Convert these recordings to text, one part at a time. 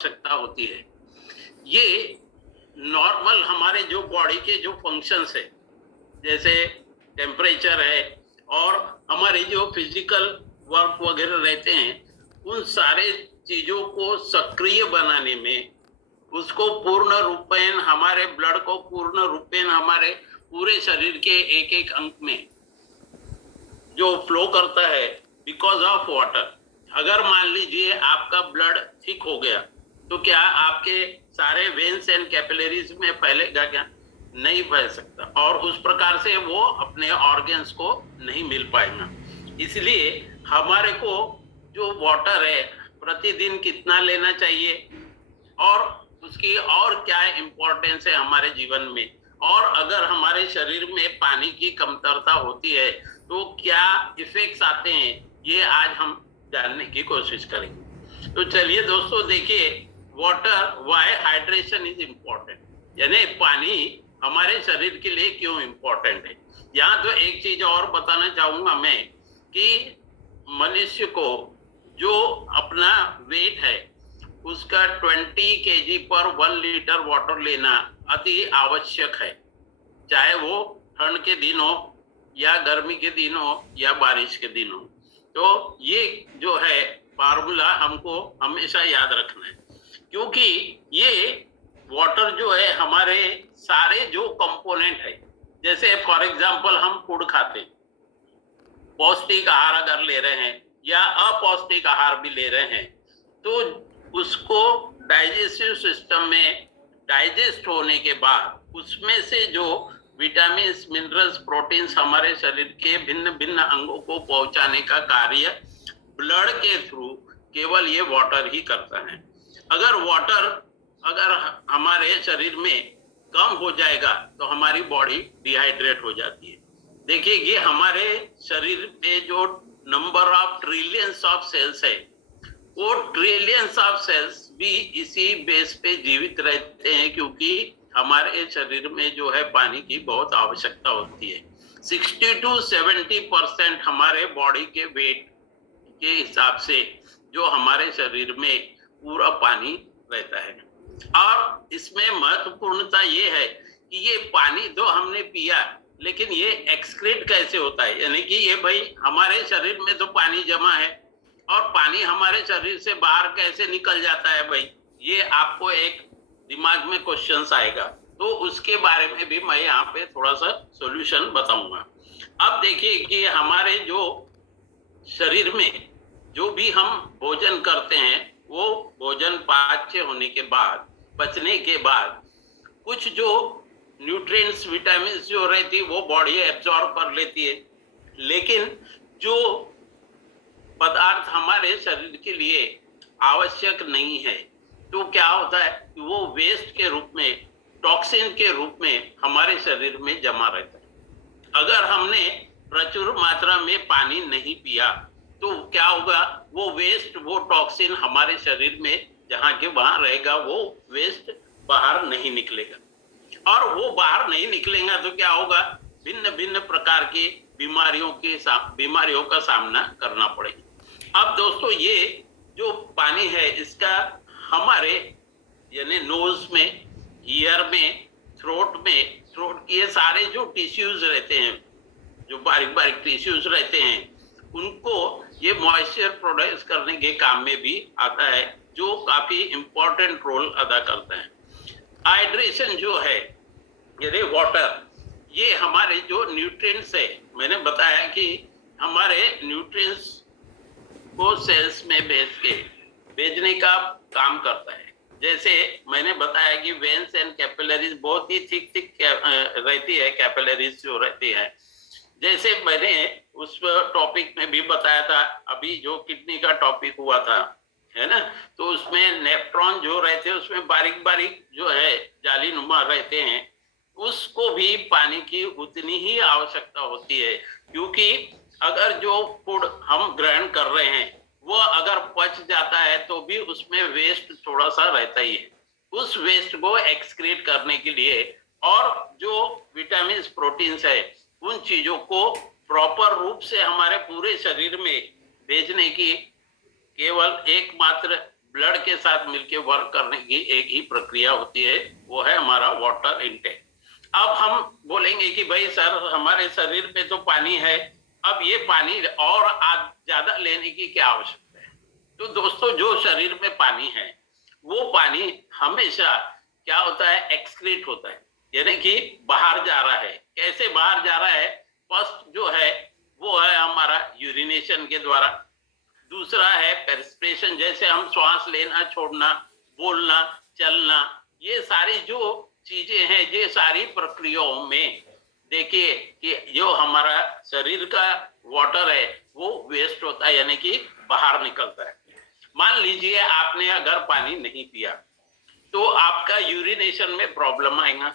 आवश्यकता होती है। ये नॉर्मल हमारे जो बॉडी के जो फंक्शंस है, जैसे टेम्परेचर है और हमारी जो फिजिकल वर्क वगैरह रहते हैं, उन सारे चीजों को सक्रिय बनाने में, उसको पूर्ण रूपेण हमारे ब्लड को पूर्ण रूपेण हमारे पूरे शरीर के एक एक अंग में जो फ्लो करता है बिकॉज ऑफ वाटर। अगर मान लीजिए आपका ब्लड थिक हो गया तो क्या आपके सारे वेन्स एंड कैपिलरीज में फैलेगा क्या? नहीं फैल सकता, और उस प्रकार से वो अपने ऑर्गन्स को नहीं मिल पाएगा। इसलिए हमारे को जो वाटर है प्रतिदिन कितना लेना चाहिए और उसकी और क्या इम्पोर्टेंस है हमारे जीवन में, और अगर हमारे शरीर में पानी की कमतरता होती है तो क्या इफेक्ट्स आते हैं, ये आज हम जानने की कोशिश करेंगे। तो चलिए दोस्तों, देखिए water, why hydration is important, यानी पानी हमारे शरीर के लिए क्यों इम्पोर्टेंट है। यहाँ तो एक चीज और बताना चाहूंगा मैं कि मनुष्य को जो अपना वेट है उसका 20 kg पर 1 लीटर वाटर लेना अति आवश्यक है, चाहे वो ठंड के दिन हो या गर्मी के दिन हो या बारिश के दिन हो। तो ये जो है फार्मूला हमको हमेशा याद रखना है, क्योंकि ये वाटर जो है हमारे सारे जो कंपोनेंट है, जैसे फॉर एग्जांपल हम फूड खाते हैं, पौष्टिक आहार अगर ले रहे हैं या अपौष्टिक आहार भी ले रहे हैं, तो उसको डाइजेस्टिव सिस्टम में डाइजेस्ट होने के बाद उसमें से जो विटामिन, मिनरल्स, प्रोटीन्स हमारे शरीर के भिन्न भिन्न अंगों को पहुंचाने का कार्य ब्लड के थ्रू केवल ये वाटर ही करता है। अगर हमारे शरीर में कम हो जाएगा तो हमारी बॉडी डिहाइड्रेट हो जाती है। देखिए, ये हमारे शरीर में जो number of trillions of cells है, वो ट्रिलियंस ऑफ सेल्स भी इसी बेस पे जीवित रहते हैं, क्योंकि हमारे शरीर में जो है पानी की बहुत आवश्यकता होती है। 60 to 70% हमारे बॉडी के वेट के हिसाब से जो हमारे शरीर में पूरा पानी रहता है। और इसमें महत्वपूर्णता ये है कि ये पानी तो हमने पिया, लेकिन ये एक्सक्रीट कैसे होता है, यानी कि ये भाई हमारे शरीर में तो पानी जमा है और पानी हमारे शरीर से बाहर कैसे निकल जाता है भाई, ये आपको एक दिमाग में क्वेश्चंस आएगा, तो उसके बारे में भी मैं यहाँ पे थोड़ा सा सॉल्यूशन बताऊंगा। अब देखिए कि हमारे जो शरीर में जो भी हम भोजन करते हैं, वो भोजन पाच्य होने के बाद, पचने के बाद कुछ जो न्यूट्रिएंट्स, विटामिन जो रहती है वो बॉडी एब्जॉर्ब कर लेती है, लेकिन जो पदार्थ हमारे शरीर के लिए आवश्यक नहीं है तो क्या होता है कि वो वेस्ट के रूप में, टॉक्सिन के रूप में हमारे शरीर में जमा रहता है। अगर हमने प्रचुर मात्रा में पानी नहीं पिया तो क्या होगा, वो वेस्ट, वो टॉक्सिन हमारे शरीर में जहाँ के वहां रहेगा, वो वेस्ट बाहर नहीं निकलेगा, और वो बाहर नहीं निकलेगा तो क्या होगा, भिन्न भिन्न प्रकार की बीमारियों का सामना करना पड़ेगा। अब दोस्तों, ये जो पानी है इसका हमारे यानी नोज में, ईयर में, थ्रोट के सारे जो टिश्यूज रहते हैं, जो बारीक बारीक टिश्यूज रहते हैं, उनको ये मॉइस्चर प्रोड्यूस करने के काम में भी आता है, जो काफी इंपॉर्टेंट रोल अदा करता है। हाइड्रेशन जो है, यानी वाटर, ये हमारे जो न्यूट्रिएंट्स है, मैंने बताया कि हमारे न्यूट्रिएंट्स को सेल्स में भेजने का काम करता है। जैसे मैंने बताया कि वेन्स एंड कैपिलरीज बहुत ही थिक रहती है, कैपिलरीज जो रहती है। जैसे मैंने उस टॉपिक में भी बताया था, अभी जो किडनी का टॉपिक हुआ था, है ना, तो उसमें नेफ्रॉन जो रहते हैं उसमें बारीक बारीक जो है जाली नुमा रहते हैं, उसको भी पानी की उतनी ही आवश्यकता होती है, क्योंकि अगर जो फूड हम ग्रहण कर रहे हैं वो अगर पच जाता है तो भी उसमें वेस्ट थोड़ा सा रहता ही है। उस वेस्ट को एक्सक्रीट करने के लिए और जो विटामिन, प्रोटीन्स है, उन चीजों को प्रॉपर रूप से हमारे पूरे शरीर में भेजने की केवल एकमात्र ब्लड के साथ मिलकर वर्क करने की एक ही प्रक्रिया होती है, वो है हमारा वाटर इनटेक। अब हम बोलेंगे कि भाई सर हमारे शरीर में तो पानी है, अब ये पानी और आज ज्यादा लेने की क्या आवश्यकता है? तो दोस्तों जो शरीर में पानी है वो पानी हमेशा क्या होता है, एक्सक्रीट होता है, यानी कि बाहर जा रहा है। कैसे बाहर जा रहा है? फर्स्ट जो है वो है हमारा यूरिनेशन के द्वारा, दूसरा है पेरिस्पिरेशन, जैसे हम श्वास लेना छोड़ना, बोलना, चलना, ये सारी जो चीजें हैं, ये सारी प्रक्रियाओं में देखिए कि जो हमारा शरीर का वाटर है वो वेस्ट होता है, यानी कि बाहर निकलता है। मान लीजिए आपने अगर पानी नहीं पिया तो आपका यूरिनेशन में प्रॉब्लम आएगा,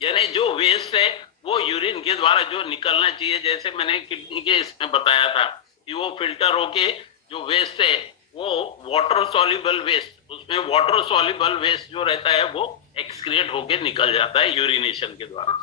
यानी जो वेस्ट है वो यूरिन के द्वारा जो निकलना चाहिए, जैसे मैंने किडनी के इसमें बताया था कि वो फिल्टर होके जो वेस्ट है वो वाटर सॉल्युबल वेस्ट, उसमें वाटर सॉल्युबल वेस्ट जो रहता है वो एक्सक्रिएट होके निकल जाता है यूरिनेशन के द्वारा।